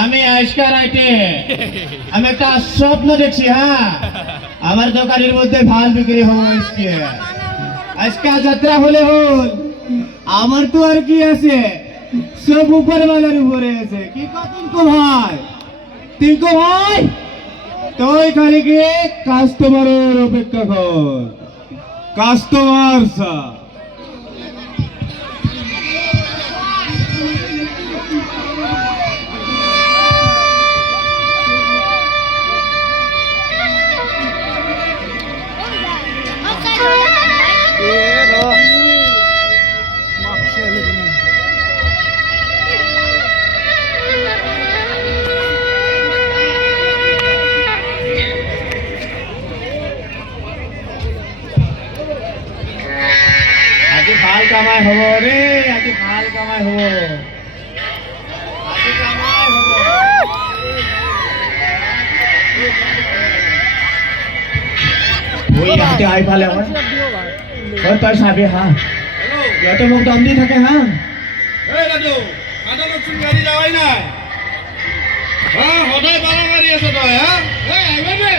আমি আজকে রাইতে আমি একটা স্বপ্ন দেখছি। হ্যাঁ, আমার দোকানের মধ্যে ভাল বিক্রি হবে আজকে। আজকে যাত্রা হলে হল, আমার তো আর কি আছে, সব উপরওয়ালার উপরে আছে। কি টিঙ্কু ভাই, টিঙ্কু ভাই, তুই খালি গিয়ে কাস্টমারের অপেক্ষা কর। কাস্টমার স্যার, ভাল কামাই হব রে, আজি ভাল কামাই হব, আজি কামাই হব। ওই ইয়াতে আই পালে হয় তই চাবি। হা, ইয়াতে মোক দম দি থাকে। হা, এই দাদু, আদালত গাড়ি যাওয়াই নাই। হ্যাঁ, সদায় বালা মাৰি আছ তই। হা, আহিবা দে।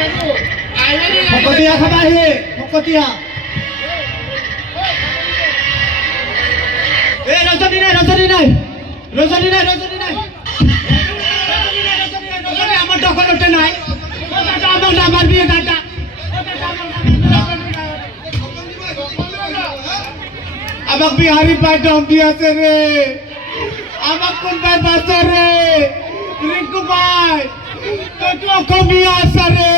দাদু আহিবা দে। ফকতীয়া খাবা আহি, ফকতীয়া। রজনী নাই, রজনী নাই, রজনী নাই, রজনী নাই, রজনী আমার দখলতে নাই। আমার বিয়ে দাদা আমাক বিহারি পাই দম দি আছে রে। আমাক কোনবাই বাঁচে রে। রিঙ্কু ভাই, তুই তো অসমীয়া আছে রে।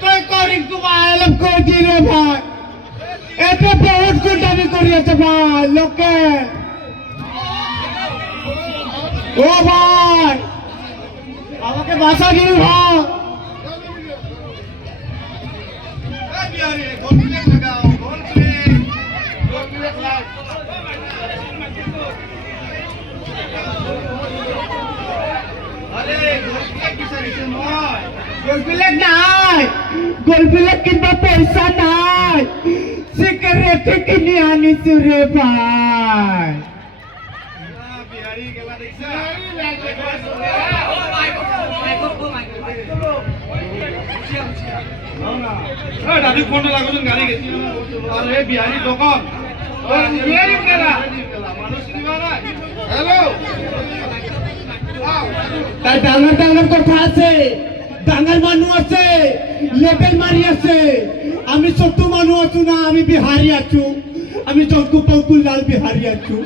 তুই ক রিঙ্কু ভাই, অলপ কৈ দি রে ভাই। এতে বহুত গুন্ডামি কৰি আছে ভাই লোকে। ও ভাই, আমাকে বাঁচা দিবি ভাই। গোলপিলেক নাই, গোলপিলেক কিনবা পইচা নাই। সিগারেট কিনি আনিছো রে ভাই। দাদু ফোনটা লাগোচোন, গাড়ি গেছি। আরে বিহারি দোকান, বিহারি মানুষ চিনিবা নাই। হেল্ল', তাই ডাঙর ডাঙর কথা আছে, ডাঙর মানুষ আছে, লেবেল মারি আছে। আমি ছোট মানুষ আছো না, আমি বিহারি আছো। আমি জঙ্কু পঙ্কু লাল বিহারি আছো।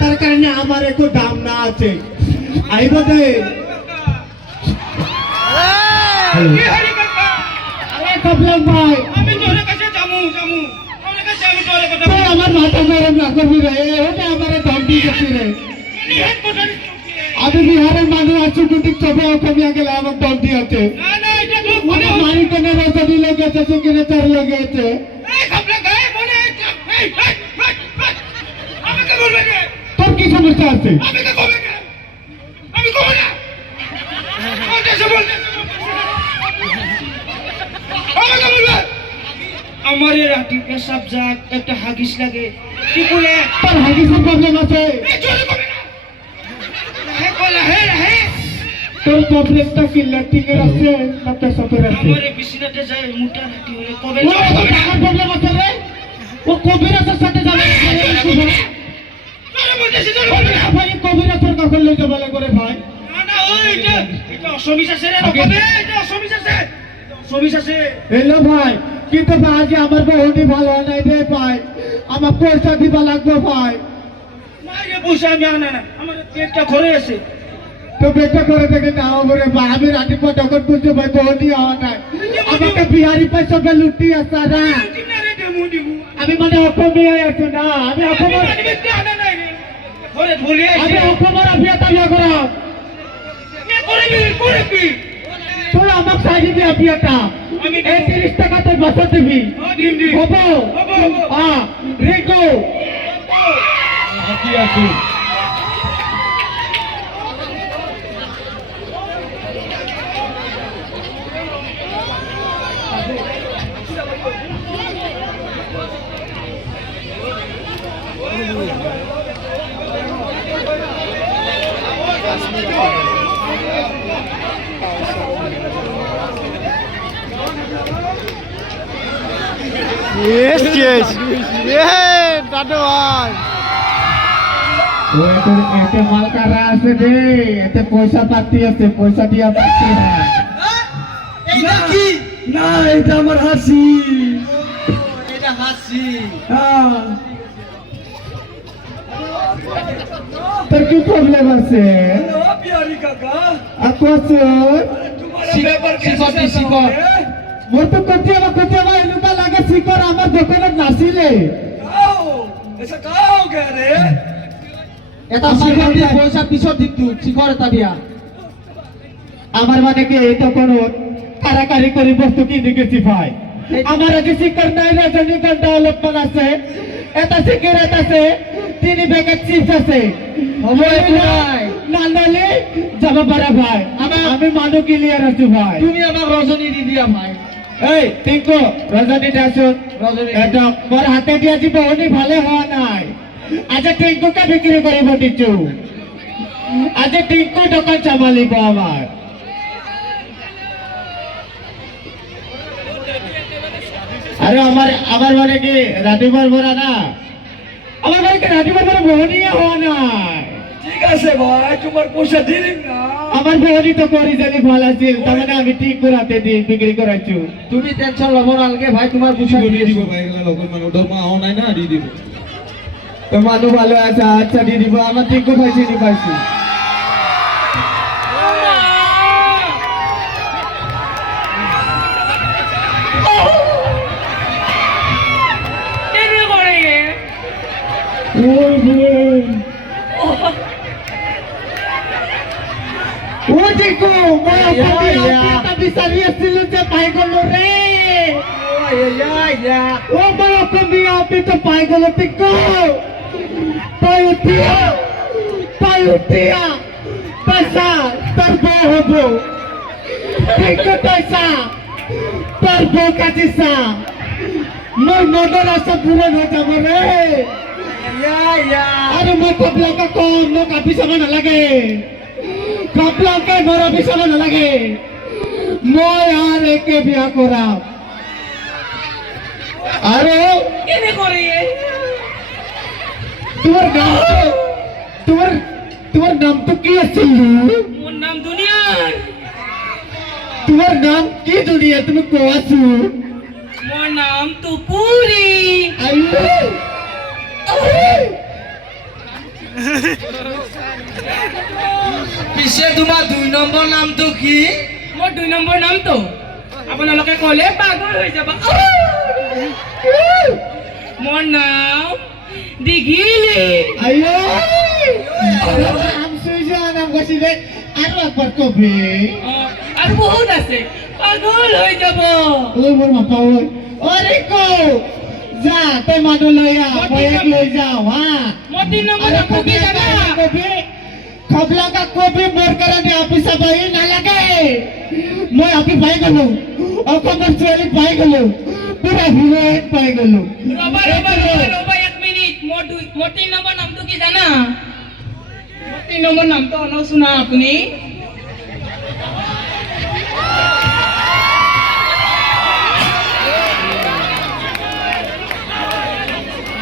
তার কারণে আমার একো দাম না আছে। আইব দে। আরে কবলাম ভাই, আমি তোর কাছে যামু যামু, তোর কাছে আমি তোর কথা। তুই আমার মাথা গরম না করবি রে। ওটা আমার দাম দিয়েছি রে। আমি বিহারের মানুষ আছো, কিন্তু সবে অসমীয়া গেলে আমার দম দিয়েছে। না না, এটা তো মানে মারি কেন রজনী লেগেছে, সিগনেচার লেগেছে। এই কপলা গায়ে বলে এই আমাকে বলবে কে? তোর কি সমস্যা আছে? আমাকে বলবে কে? আমি কব না। বলতে বলতে আমাকে বলবে। আমার এই রাতে পেশাব যাক, একটা হাগিস লাগে, কি করে? তোর হাগিসের প্রবলেম আছে। এই চলে কবে না? হে বলা হে হে। তোর প্রবলেমটা কি ল্যাটিনের আছে না পেশাবের আছে? আমার এই বিছানাতে যায় মুটা রাতি হলে কবে ও টাকার প্রবলেম আছে রে। ও কবিরাজের সাথে যাবে। তোরে বলতেছি তোরে বলবে না। ভাই কবিরাজের কাছে লই যাবে করে ভাই। না না, ওই এটা অসমিস আছে রে, কবে? এটা অসমিস আছে, অসমিস আছে। হ্যালো ভাই, কিন্তু ভাই আমার বউটি ভালো নাই রে ভাই। আমার পয়সা দিবা লাগবে ভাই। মাইরে পয়সা আমি না না, আমার পেটটা ঘরে আছে। তো বেটা করে থেকে নাও বলে ভাই। আমি রাতে পর যখন বুঝতে ভাই বউটি হওয়া নাই, আমাকে বিহারি পয়সা বে লুটি আসা না। আমি মানে অসমীয়া আছো না, আমি অসমের। ঘরে ধরে আমি অসমের বিয়ে তাবিয়া করা। তুই আমাক সাইডে দিয়া বিয়েটা আমি এই 30 টাকা তুই বাসা দিবি। হবো হ্যাঁ রেগো আছি। Yes, yes. Yeah, দাদু ভাই। এতে মাল কারা আছে রে, এতে পয়সা পাতি আছে, পয়সা দিয়া পাচ্ছি না। এইটা কি? না, এটা আমার হাসি। এটা হাসি। হ্যাঁ। তোর কি প্রবলেম আছে? ও পিয়ারি কাকা। আকসর শিকর। মোর তো কতিয়া এনেকা লাগে শিকর আমার দোকানত নাছিলে। আও, এসা কাও কে রে? এটা শিকর দিয়ে পয়সা পিছত দিতু, শিকর এটা দিয়া। আমার মানে কি এই দোকানত কারাকারি করে বস্তু কিনে গেছি ভাই। আমার আগে শিকর নাই, রজনীগন্ধা ডেভেলপমেন্ট আছে, এটা সিগারেট আছে, 3 প্যাকেট চিপস আছে। না নালে যাব পারা ভাই। আমি মানু ক্লিয়ার আছি ভাই। তুমি আমাক রজনী দি দিয়া ভাই। এই টিঙ্কু রজনীটা আসুন। রজনী। এটা মোর হাতে দিয়া দিব উনি ভালো হওয়া নাই। আচ্ছা টিঙ্কুকে বিক্রি করিব দিচ্ছু। আচ্ছা টিঙ্কু দোকান চামালিব আমার। আরে আমার মানে কি রাতিবার ভরা না, আমার মানে কি রাতিবার ভরা বহনিয়া হওয়া নাই। ঠিক আছে ভাই, তোমার পয়সা দিলিম না। আমার বহনি তো করি জানি ভালো আছে, তার মানে আমি ঠিক করে হাতে দিয়ে বিক্রি করাচ্ছু। তুমি টেনশন লব নালগে ভাই, তোমার পয়সা দিয়ে দিব ভাই। তো মানু ভালো আছে, আচ্ছা দিয়ে দিব। আমার টিঙ্কু পাইছি নি পাইছি। ওই রে। ও টিঙ্কু মই আপনি বিচাৰি আছিলো যে পাই গলো রে। ও মই আপনি তো পাই গলো টিঙ্কু। পাই উঠিয়া পয়সা তোর বউ হব। টিঙ্কু পয়সা তোর বউ কাটিছা। মোর মনের আশা পূরণ হয়ে যাব রে। আরে মই কপলাকে কম, মোক আপি চাব নালাগে। কপলাকে মোৰ আপি চাব নালাগে। মই আর একে বিয়া কৰাম। আৰু তোমাৰ নাম তোমাৰ নামটো কি আছিল? মোর নাম দুনিয়ার। তোমাৰ নাম কি দুনিয়া তুমি কোৱাচোন? মোর নাম টুপুরি। পিছে তোমাৰ 2 নম্বৰ নামটো কি? মোর 2 নম্বর নাম তো আপনালোকে কলে পাগল হয়ে যাব। মোর নাম দিঘিলি। আইও নাম সুইজা নাম কৈছিলে আৰু একবাৰ কবি। আর বহুত আছে, পাগল হয়ে যাব। ওই মোর মাপা ওই ওরে কো যা তই মানুহ লৈ আহ, বয়াক লৈ যাও হা। মোর 3 নম্বর নাম কি জানা? কবি খবলাকা কবি মোর কাৰণে আপি চাবই নালাগে। মই আপি পাই গলো, অসমৰ ছোৱালী পাই গলো, পুৰা হিৰোইন পাই গলো। রবা 1 মিনিট। মোর 3 নম্বর নাম তো কি জানা? মোর 3 নম্বর নাম তো অন শুনা আপনি।